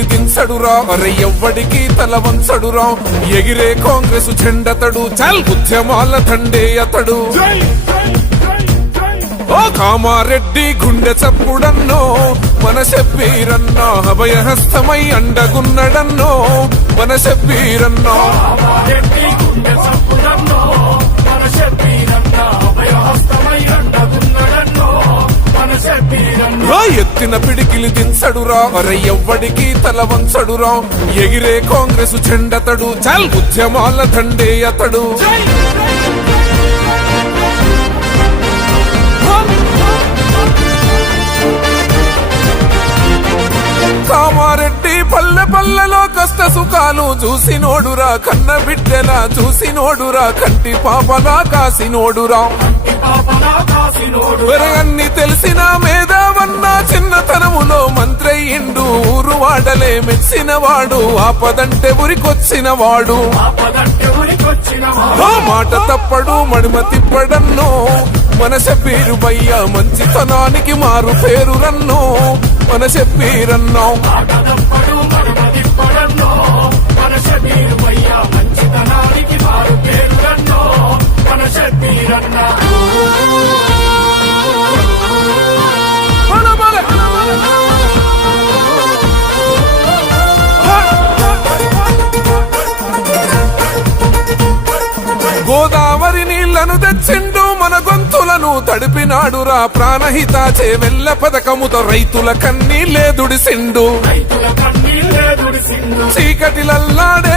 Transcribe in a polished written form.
పిడికిలి దించడురా అరే ఎవ్వడికి తల వంచడురా ఎగిరే కాంగ్రెస్ జెండతడు చల్ ఉద్యమాల దండే అతడు ఓ కామారెడ్డి గుండె చప్పుడన్నో మన శబ్బీరన్నో అభయహస్తమై అండగున్నడన్నో మన శబ్బీరన్నో ఎత్తిన పిడికిలి దించడురా అరే ఎవ్వడికి తల వంచడురా ఎగిరే కాంగ్రెస్ జెండతడు చల్ ఉద్యమాల దండే అతడు కామారెడ్డి పల్లె పల్లెలో కష్ట సుఖాలు చూసినోడురా కన్న బిడ్డలా చూసినోడురా కంటి పాపలా కాసినోడురా అన్ని తెలిసిన మేధావన్న చిన్నతనములో మంత్రయ్యిండు ఊరు వాడలే మెచ్చినవాడు ఆపదంటే ఉరికొచ్చిన వాడు మాట తప్పడు మడిమ తిప్పడన్నో మన శబ్బీరు బయ్య మంచితనానికి మారు పేరు రన్నో మన శబ్బీరన్నో గోదావరి నీళ్లను తెచ్చిండు మన గొంతులను తడిపినాడురా ప్రాణహితాచే వెల్ల పథకముతో రైతుల కన్నీళ్ళే దుడిసిండు చీకటిలల్లాడే